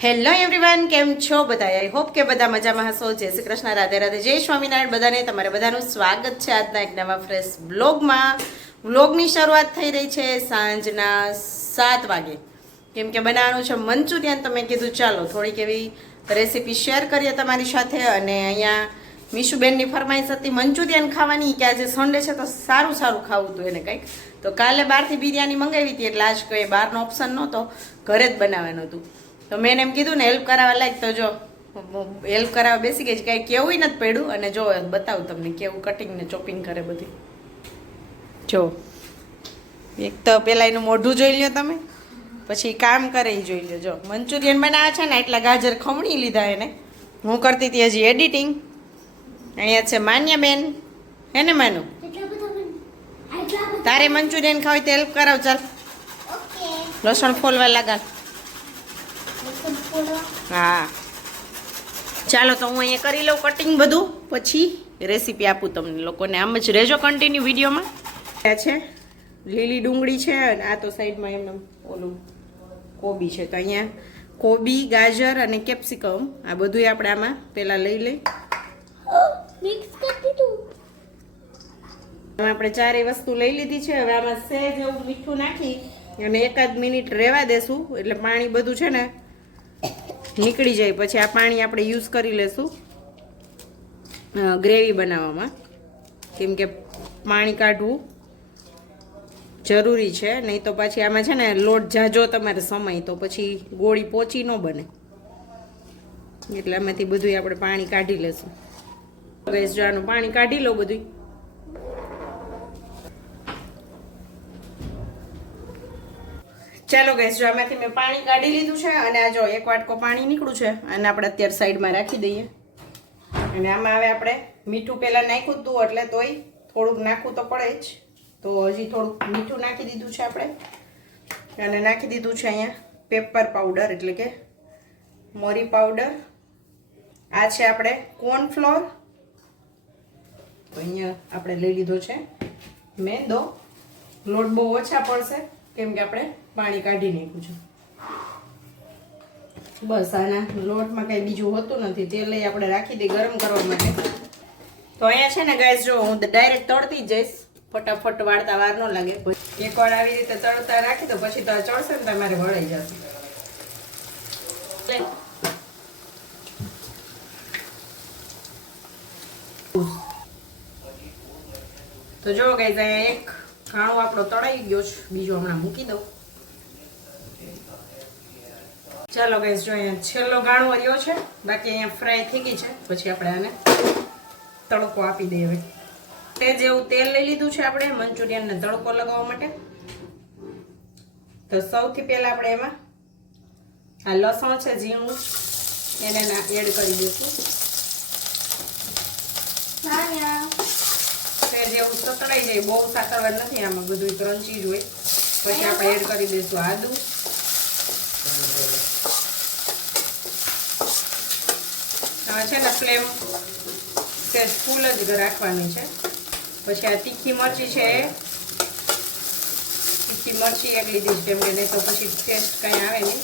Hello everyone કેમ છો બધા? આઈ હોપ કે બધા મજામાં હશો. જય શ્રી કૃષ્ણ, રાધે રાધે, જય સ્વામિનારાયણ. બધાને તમારે બધાનું સ્વાગત છે આજના એક નવા ફ્રેશ વ્લોગમાં વ્લોગની શરૂઆત થઈ રહી છે સાંજના સાત વાગે. કેમ કે બનાવવાનું છે મંચુરિયન, તો મેં કીધું ચાલો થોડીક એવી રેસીપી શેર કરીએ તમારી સાથે. અને અહીંયા મીશુબેનની ફરમાઈશ હતી મંચુરિયન ખાવાની, કે આજે સન્ડે છે તો સારું સારું ખાવું હતું એને કંઈક. તો કાલે બહારથી બિરયાની મંગાવી હતી, એટલે આજ કંઈ બહારનો ઓપ્શન નહોતો. ઘરે જ બનાવવાનું હતું. તો મેં એમ કીધું ને હેલ્પ કરાવવા લાયક તો જો હેલ્પ કરાવવા બેસી ગઈ છે. કાંઈ કેવું નથી પડ્યું. અને જો બતાવું તમને કેવું કટિંગ ને ચોપિંગ કરે બધી. જો એક તો પેલા એનું મોઢું જોઈ લ્યો તમે પછી કામ કરે એ જોઈ લ્યો. જો મંચુરિયન બનાવે છે ને એટલા ગાજર ખમણી લીધા એને. હું કરતી હતી હજી એડિટિંગ અહીંયા છે માન્યાબેન હે ને માનું? બન તારે મંચુરિયન ખાવ તો હેલ્પ કરાવ ચાલ. લસણ ફોલવા લાગા. લસણ ફોડવા હા. ચાલો તો હું અહીંયા કરી લઉં કટિંગ બધું. પછી રેસીપી આપું તમને લોકોને. આમ જ રહેજો કન્ટિન્યુ વિડીયોમાં. આ છે લીલી ડુંગળી છે અને આ તો સાઈડમાં એમને ઓલું કોબી છે. તો અહીંયા કોબી ગાજર અને કેપ્સિકમ. આ બધું આપણે આમાં પહેલાં લઈ લઈ. આપણે ચારેય વસ્તુ લઈ લીધી છે. હવે આમાં સહેજ એવું મીઠું નાખી અને એકાદ મિનિટ રહેવા દેશું. એટલે પાણી બધું છે ને નીકળી જાય. પછી આ પાણી આપણે યુઝ કરી લેશું ગ્રેવી બનાવવામાં. કેમ કે પાણી કાઢવું જરૂરી છે. નહીં તો પછી આમાં છે ને લોટ જાજો તમારે સમય, તો પછી ગોળી પોચી ન બને. એટલે આમાંથી બધું આપણે પાણી કાઢી લેશું. ગેસ જો પાણી કાઢી લો બધું ચાલો ગેસ જો આમાંથી મેં પાણી કાઢી લીધું છે અને આ જો એક વાટકો પાણી નીકળ્યું છે અને આપણે અત્યારે સાઈડમાં રાખી દઈએ. અને આમાં હવે આપણે મીઠું પહેલાં નાખ્યું હતું, એટલે તોય થોડુંક નાખવું તો પડે જ. તો હજી થોડુંક મીઠું નાખી દીધું છે આપણે. અને નાખી દીધું છે અહીંયા પેપર પાવડર એટલે કે મરી પાવડર આ છે આપણે કોર્નફ્લોર અહીંયા આપણે લઈ લીધો છે. મેંદો લોટ બહુ ઓછા પડશે. કેમ કે આપણે પાણી કાઢી નાખ્યું છે. બસ આના લોટમાં કંઈ બીજું હોતું નથી તે લઈ આપણે રાખી દઈએ ગરમ કરવા માટે. તો અહીંયા છે ને ગાય જો હું ડાયરેક્ટ તળતી જઈશ, ફટાફટ વાળતા વાર ન લાગે. એકવાર આવી રીતે તળતા રાખી દો પછી તો આ ચડશે ને તમારે વળાઈ જશે. તો જો ગઈ અહીંયા એક ઘાણો આપણો તળાઈ ગયો છે. બીજો હમણાં મૂકી દઉં. ચાલો ગઈ જો અહીંયા છેલ્લો ગાણો રહ્યો છે. બાકી અહીંયા ફ્રાય થઈ ગઈ છે. પછી આપણે આને તડકો આપી દઈએ હવે. તે જેવું તેલ લઈ લીધું છે આપણે, મંચુરિયનને તડકો લગાવવા માટે. તો સૌથી પહેલા આપણે એમાં આ લસણ છે, ઝીણું, એને એડ કરી દઈશું. તે જેવું સતળાઈ જાય બહુ સાતળવા નથી આમાં બધું ત્રણ જ હોય. પછી આપણે એડ કરી દઈશું આદુ. છે ને ફ્લેમ સેજ ફૂલ જ રાખવાની છે. પછી આ તીખી મરચી છે. તીખી મરચી એક લીધી છે કેમ કે નહીં તો પછી ટેસ્ટ કંઈ આવે નહીં.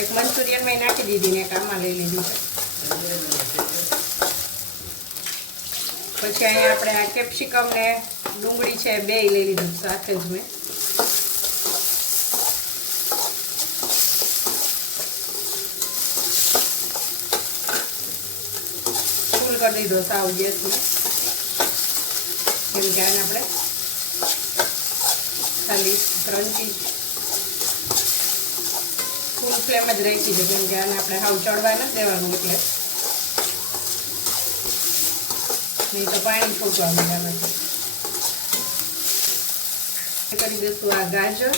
એક મંચુરિયનમાં નાખી દીધી ને એક આમાં લઈ લીધી છે. પછી અહીંયા આપણે આ કેપ્સિકમ ને ડુંગળી છે બે લઈ લીધું સાથે જ મેં. ફૂલ કરી દીધો સાવ ગેસમાં કેમ કે આને આપણે ખાલી ક્રંચી ફૂલ ફ્લેમ જ રાખી છે, કેમ કે આને આપણે હાવ ચડવા નથી દેવાનું એટલે નહીં તો પાણી માંડ્યા નથી કરી દઈશું આ ગાજર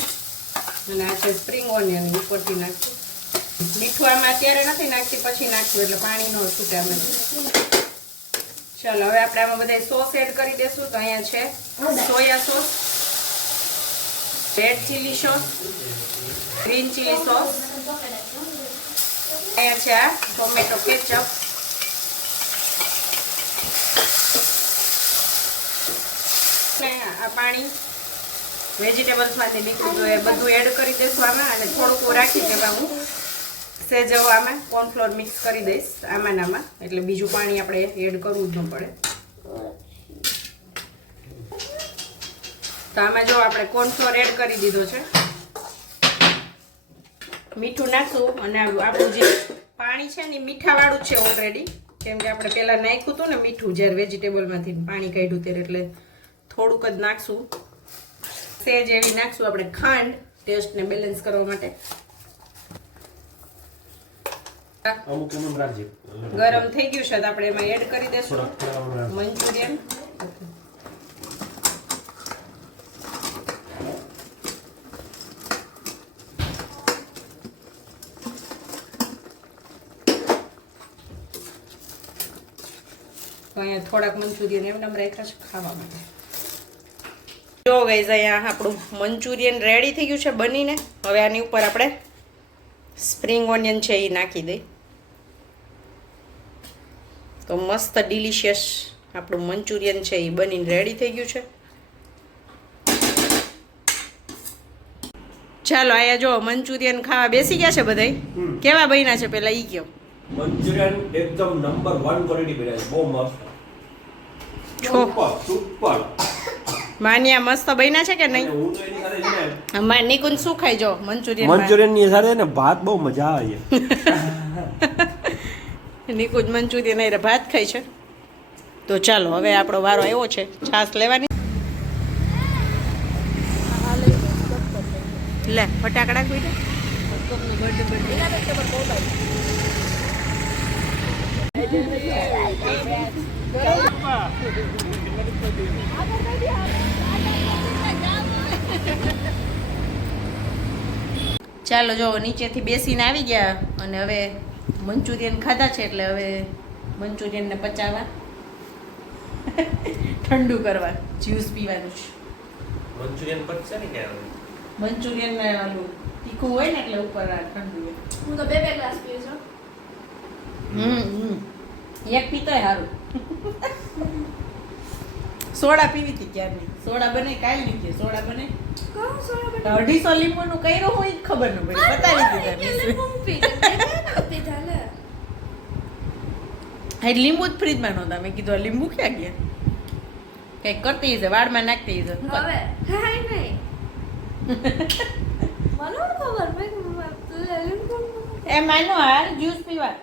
અને આ છે સ્પ્રિંગ ઓનિયન ઉપરથી નાખશું. મીઠું આમાં અત્યારે નથી નાખતી, પછી નાખશું એટલે પાણી ન છૂટે આમાંથી ચાલો, હવે આપણે આમાં બધા સોસ એડ કરી દઈશું. તો અહીંયા છે soya sauce, red chilli sauce, green chilli sauce. અહીંયા છે આ ટોમેટો કેચઅપ. આ પાણી વેજીટેબલ્સમાંથી નીકળ્યું એ બધું એડ કરી દઈશું આમાં અને થોડુંક રાખી દેવા હું સેજ હવે આમાં કોર્નફ્લોર મિક્સ કરી દઈશ આમાં એટલે બીજું પાણી આપણે એડ કરવું જ ન પડે. તો આમાં જો આપણે કોર્નફ્લોર એડ કરી દીધો છે. મીઠું નાખશું અને આપણું જે પાણી છે ને મીઠાવાળું છે ઓલરેડી કેમ કે આપણે પહેલાં નાખ્યું હતું ને મીઠું જ્યારે વેજીટેબલમાંથી પાણી કાઢ્યું ત્યારે એટલે થોડુંક જ નાખશું. સેજ એવી નાખશું આપણે ખાંડ ટેસ્ટને બેલેન્સ કરવા માટે. ગરમ થઈ ગયું છે તો આપણે એમાં એડ કરી દેશું. મંચુરિયન. અહીંયા થોડાક મંચુરિયન એમ રાખ્યા છે ખાવા માટે. જો ગઈઝ અહીંયા આપણું મંચુરિયન રેડી થઈ ગયું છે બનીને. હવે આની ઉપર આપણે સ્પ્રિંગ ઓનિયન છે એ નાખી દઈ. તો મસ્ત ડિલિશિયસ આપણું મંચુરિયન છે એ બનીને રેડી થઈ ગયું છે. ચાલો આયા જો મંચુરિયન ખાવા બેસી ગયા છે બધાય. કેવા બન્યા છે પેલા ઈ કયો? મંચુરિયન એકદમ નંબર વન ક્વોલિટી બન્યા છે. બહુ મસ્ત. સુપર સુપર માન્યા મસ્ત બન્યા છે કે નહીં? અમાર નિકુંજ શું ખાઈ જો? મંચુરિયન મંચુરિયનની સાથે ને ભાત બહુ મજા આવે નિકુંજ મંચુરિયન એ ભાત ખાય છે. તો ચાલો હવે આપણો વારો આવ્યો છે. છાશ લેવાની. લે ફટાકડા કોઈ ચાલો જો નીચેથી બેસીને આવી ગયા અને હવે મંચુરિયન ખાધા છે એટલે હવે મંચુરિયનને પચાવવા. ઠંડુ કરવા જ્યુસ પીવાનું છે. મંચુરિયન પચશે ને ક્યાં મંચુરિયન ને આલું તીખું હોય ને એટલે ઉપર આ ઠંડુ હોય. હું તો બે બે ગ્લાસ પીઉં છું. હમ હમ. એક પીતોય સારું સોડા પીવી હતી ક્યારની? સોડા બને કાલ બને? કોણ સોડા બને? અઢીસો લીંબુનું કર્યું હોય ખબર ન પડી બતાવી દીધા કે. લીંબુ એટલે લીંબુ જ ફ્રીજમાં નહોતા. મેં કીધું આ લીંબુ ક્યાં ગયા? કંઈક કરતી હશે વાળમાં નાખતી હશે. હવે? હાય નહીં. મને ખબર મેં કીધું, લે, લીંબુ. એ માનો હાર જ્યુસ પીવા.